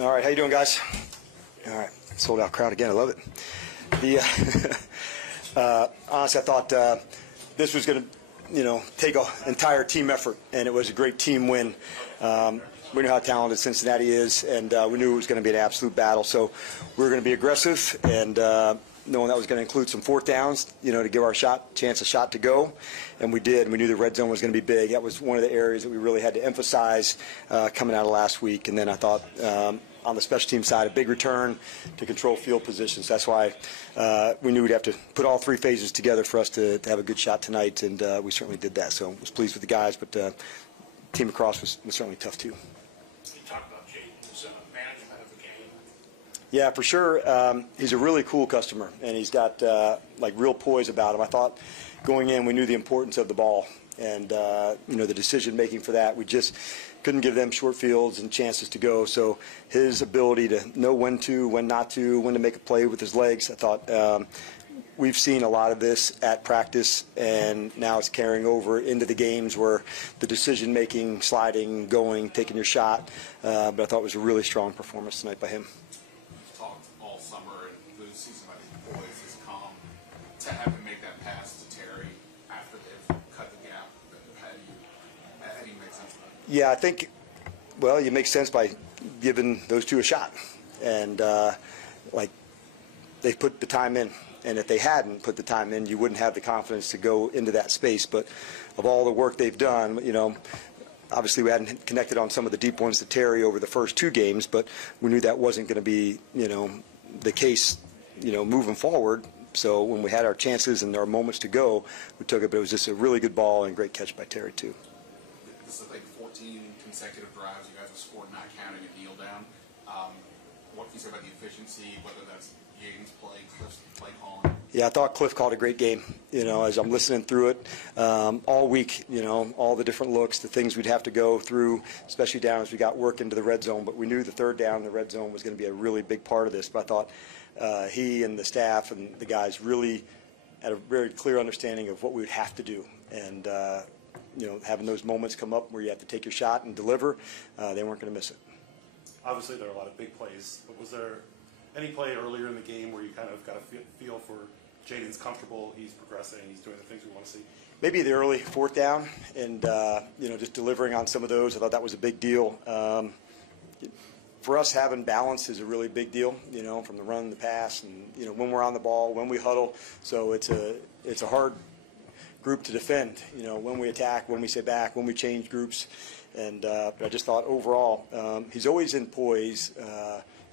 All right, how you doing, guys? All right, sold out crowd again. I love it. Honestly, I thought this was going to, take an entire team effort, and it was a great team win. We know how talented Cincinnati is, and we knew it was going to be an absolute battle. So we were going to be aggressive, and knowing that was going to include some fourth downs, to give our chance a shot to go, and we did. We knew the red zone was going to be big. That was one of the areas that we really had to emphasize coming out of last week. And then I thought on the special team side, a big return to control field positions. That's why we knew we'd have to put all three phases together for us to have a good shot tonight, and we certainly did that. So I was pleased with the guys, but team across was certainly tough too. You talked about Jaden's management of the game. Yeah, for sure. He's a really cool customer, and he's got real poise about him. I thought going in, we knew the importance of the ball, and the decision making for that. We just couldn't give them short fields and chances to go. So his ability to know when to, when not to, when to make a play with his legs. I thought we've seen a lot of this at practice, and now it's carrying over into the games where the decision making, sliding, going, taking your shot. But I thought it was a really strong performance tonight by him. You've talked all summer and through the season about his poise, his calm. To have him make that pass to Terry after they've cut the gap, how do you make sense of that? Yeah, I think, you make sense by giving those two a shot. And, they put the time in. And if they hadn't put the time in, you wouldn't have the confidence to go into that space. But of all the work they've done, obviously we hadn't connected on some of the deep ones to Terry over the first two games, but we knew that wasn't going to be, the case, moving forward. So when we had our chances and our moments to go, we took it. But it was just a really good ball and great catch by Terry, too. This is 14 consecutive drives. You guys have scored not counting a kneel down. What can you say about the efficiency, whether that's Jaden's play, Cliff's play calling? Yeah, I thought Cliff called a great game, as I'm listening through it all week, all the different looks, the things we'd have to go through, especially down as we got work into the red zone. But we knew the third down in the red zone was going to be a really big part of this. But I thought he and the staff and the guys really had a very clear understanding of what we would have to do. And, having those moments come up where you have to take your shot and deliver, they weren't going to miss it. Obviously, there are a lot of big plays, but was there any play earlier in the game where you kind of got a feel for Jaden's comfortable, he's progressing, he's doing the things we want to see? Maybe the early fourth down and, just delivering on some of those. I thought that was a big deal. For us, having balance is a really big deal, from the run, the pass, and, when we're on the ball, when we huddle. So it's a hard group to defend, when we attack, when we sit back, when we change groups. And but I just thought overall, he's always in poise,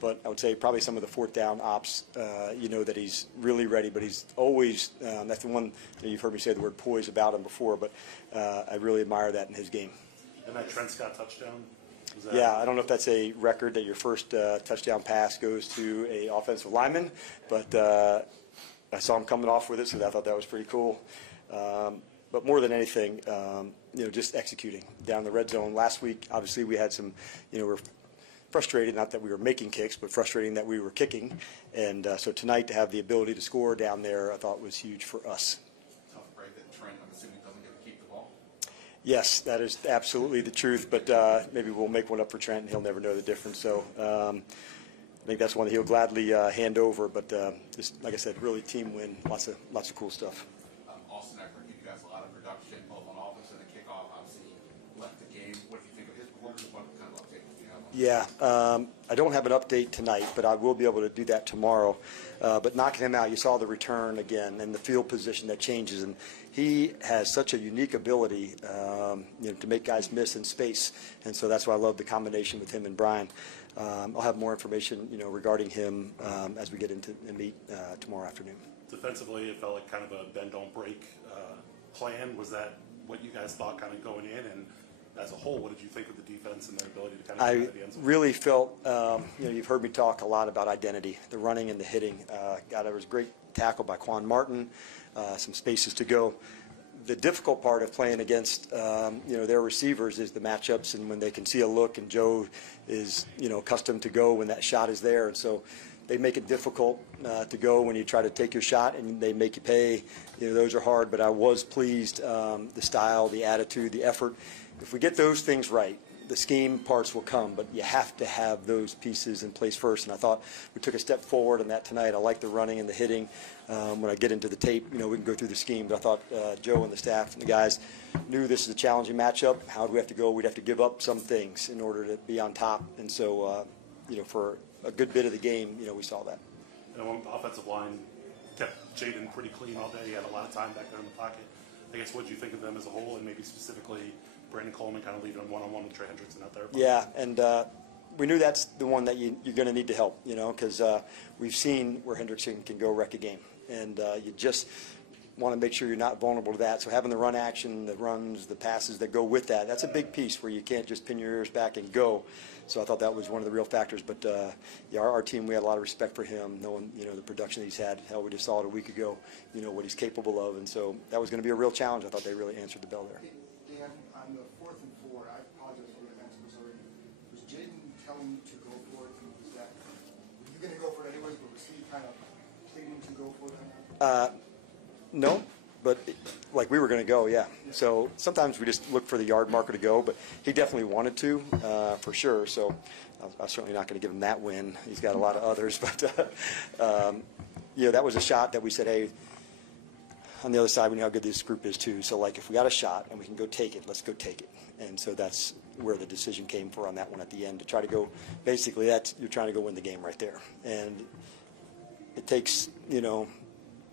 but I would say probably some of the fourth down ops, that he's really ready. But he's always, that's the one that you've heard me say the word poise about him before, but I really admire that in his game. And that Trent Scott touchdown? Yeah, I don't know if that's a record that your first touchdown pass goes to a offensive lineman, but I saw him coming off with it, so I thought that was pretty cool. But more than anything, just executing down the red zone. Last week, obviously, we had some, we're frustrated, not that we were making kicks, but frustrating that we were kicking. And so tonight to have the ability to score down there, I thought was huge for us. Tough break that Trent, I'm assuming, doesn't get to keep the ball? Yes, that is absolutely the truth, but maybe we'll make one up for Trent, and he'll never know the difference. So I think that's one that he'll gladly hand over. But just like I said, really team win, lots of cool stuff. Austin Eckler gave you guys a lot of production, both on offense and the kickoff. Obviously, left the game. What do you think of his performance? What kind of update do you have on Yeah, I don't have an update tonight, but I will be able to do that tomorrow. But knocking him out, you saw the return again and the field position that changes. And he has such a unique ability, to make guys miss in space. And so that's why I love the combination with him and Brian. I'll have more information, regarding him as we get into and meet tomorrow afternoon. Defensively, it felt like kind of a bend don't break plan. Was that what you guys thought kind of going in? And as a whole, what did you think of the defense and their ability to kind of get at the end zone? I really felt, you've heard me talk a lot about identity, the running and the hitting. It was a great tackle by Quan Martin, some spaces to go. The difficult part of playing against, their receivers is the matchups and when they can see a look, and Joe is, accustomed to go when that shot is there. And so they make it difficult to go when you try to take your shot, and they make you pay. Those are hard, but I was pleased, the style, the attitude, the effort. If we get those things right, the scheme parts will come, but you have to have those pieces in place first. And I thought we took a step forward on that tonight. I like the running and the hitting. When I get into the tape, we can go through the scheme. But I thought Joe and the staff and the guys knew this is a challenging matchup. How do we have to go? We'd have to give up some things in order to be on top. And so, for a good bit of the game, we saw that. And when the offensive line kept Jaden pretty clean all day, he had a lot of time back there in the pocket. I guess what did you think of them as a whole, and maybe specifically Brandon Coleman kind of leaving him one-on-one with Trey Hendrickson out there? Yeah, and we knew that's the one that you're going to need to help, because we've seen where Hendrickson can go wreck a game. And you just want to make sure you're not vulnerable to that. So having the run action, the runs, the passes that go with that, that's a big piece where you can't just pin your ears back and go. So I thought that was one of the real factors. But, our team, we had a lot of respect for him, knowing, the production that he's had. Hell, we just saw it a week ago, what he's capable of. And so that was going to be a real challenge. I thought they really answered the bell there. Dan, on the 4th and 4, I apologize if you answered this already. Was Jaden telling you to go for it? And was that, were you going to go for it anyways, but was he kind of pleading to go for it? No, but like we were going to go, yeah. So sometimes we just look for the yard marker to go, but he definitely wanted to, for sure. So I'm certainly not going to give him that win. He's got a lot of others, but that was a shot that we said, hey, on the other side, we know how good this group is too. So like if we got a shot and we can go take it, let's go take it. And so that's where the decision came for on that one at the end, to try to go. Basically, you're trying to go win the game right there, and it takes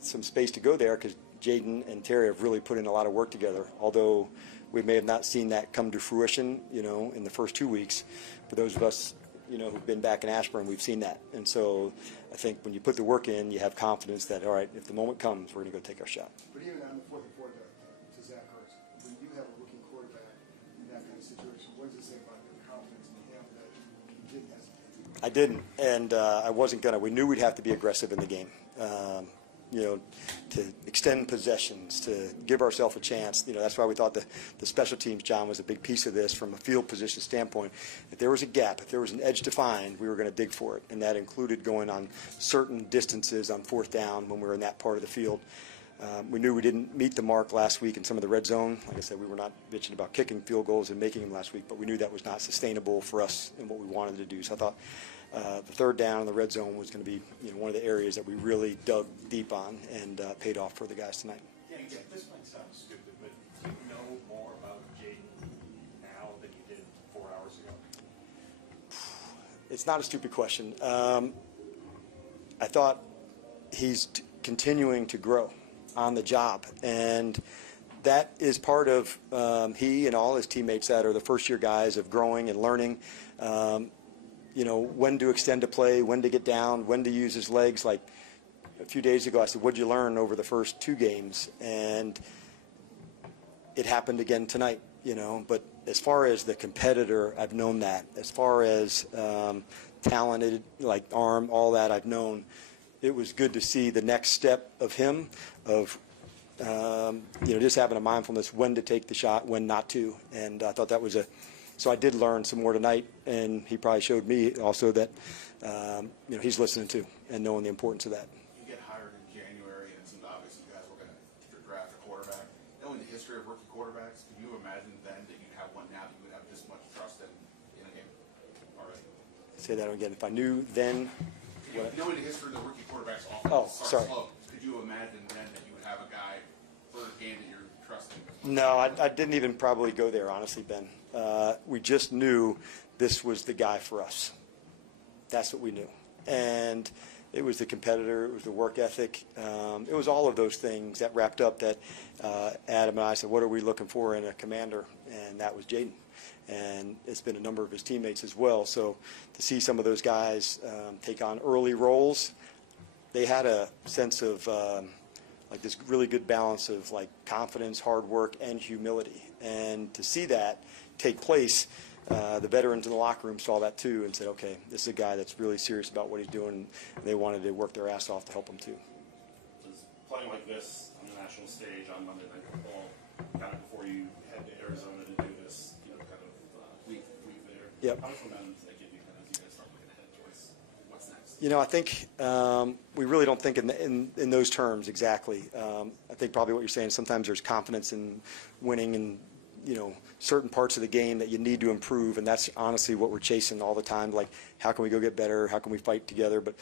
some space to go there, because Jaden and Terry have really put in a lot of work together. Although we may have not seen that come to fruition, in the first 2 weeks, for those of us, who've been back in Ashburn, we've seen that. And so I think when you put the work in, you have confidence that, all right, if the moment comes, we're going to go take our shot. But even on the 4th and 4 to Zach Ertz, when you have a rookie quarterback in that kind of situation, what does it say about your confidence in him that you didn't hesitate? I didn't, and I wasn't going to. We knew we'd have to be aggressive in the game. To extend possessions, to give ourselves a chance. That's why we thought the special teams, John, was a big piece of this from a field position standpoint. If there was a gap, if there was an edge to find, we were going to dig for it, and that included going on certain distances on 4th down when we were in that part of the field. We knew we didn't meet the mark last week in some of the red zone. Like I said, we were not bitching about kicking field goals and making them last week, but we knew that was not sustainable for us and what we wanted to do. So I thought the 3rd down in the red zone was going to be one of the areas that we really dug deep on and paid off for the guys tonight. Yeah, this might sound stupid, but do you know more about Jaden now than you did 4 hours ago? It's not a stupid question. I thought he's continuing to grow on the job, and that is part of he and all his teammates that are the first-year guys of growing and learning. When to extend a play, when to get down, when to use his legs. Like a few days ago, I said, what'd you learn over the first 2 games? And it happened again tonight, But as far as the competitor, I've known that. As far as talented, like arm, all that I've known. It was good to see the next step of him, of just having a mindfulness when to take the shot, when not to. And I thought that was so I did learn some more tonight, and he probably showed me also that, he's listening too and knowing the importance of that. You get hired in January, and it seemed obvious you guys were going to draft a quarterback. Knowing the history of rookie quarterbacks, can you imagine then that you'd have one now that you would have this much trust in a game already? Say that again. If I knew then. Knowing the history of the rookie quarterbacks sorry. slow, could you imagine then that you would have a guy for a game that you're trusting? No, I didn't even probably go there, honestly, Ben. We just knew this was the guy for us. That's what we knew. And it was the competitor, it was the work ethic, it was all of those things that wrapped up that Adam and I said, what are we looking for in a commander? And that was Jaden. And it's been a number of his teammates as well. So to see some of those guys take on early roles, they had a sense of like this really good balance of like confidence, hard work, and humility. And to see that take place, the veterans in the locker room saw that too and said, okay, this is a guy that's really serious about what he's doing, and they wanted to work their ass off to help him too. Does playing like this on the national stage on Monday Night Football, kind of before you head to Arizona to do this, week there, Yep. How much momentum does that give you as you guys start looking ahead towards what's next? I think we really don't think in those terms exactly. I think probably what you're saying, sometimes there's confidence in winning and certain parts of the game that you need to improve, and that's honestly what we're chasing all the time. Like, how can we go get better? How can we fight together? But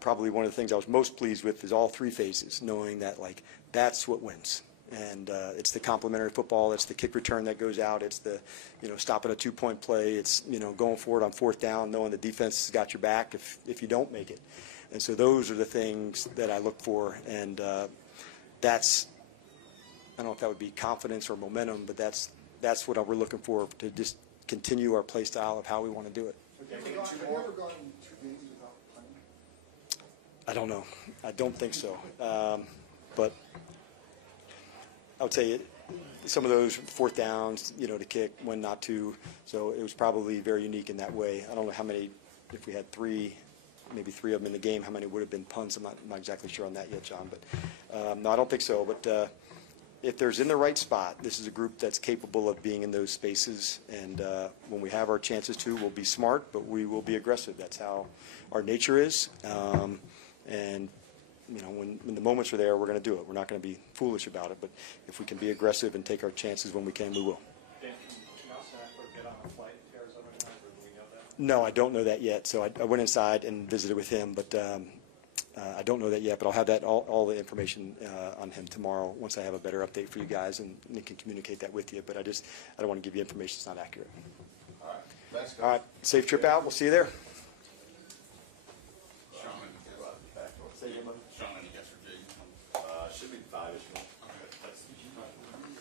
probably one of the things I was most pleased with is all three phases, knowing that, like, that's what wins. And it's the complementary football. It's the kick return that goes out. It's the, stopping a two-point play. It's, going forward on fourth down, knowing the defense has got your back if you don't make it. And so those are the things that I look for. And that's, I don't know if that would be confidence or momentum, but that's what we're looking for, to just continue our play style of how we want to do it. Have you ever gone 2 games without playing? I don't know. I don't think so. But I would say some of those fourth downs, to kick, when not to. So it was probably very unique in that way. I don't know how many, if we had maybe three of them in the game, how many would have been punts. I'm not exactly sure on that yet, John. But no, I don't think so. But if there's in the right spot, this is a group that's capable of being in those spaces. And when we have our chances to, we'll be smart, but we will be aggressive. That's how our nature is. And when the moments are there, we're going to do it. We're not going to be foolish about it. But if we can be aggressive and take our chances when we can, we will. Dan, can Nelson Eckler get on a flight to Arizona tonight, or do we know that? No, I don't know that yet. So I went inside and visited with him, but I don't know that yet. But I'll have that all the information on him tomorrow once I have a better update for you guys and can communicate that with you. But I don't want to give you information that's not accurate. All right. Thanks, guys. All right. Safe trip out. We'll see you there. Sean, any guess for Jaden? Should be 5-ish minutes.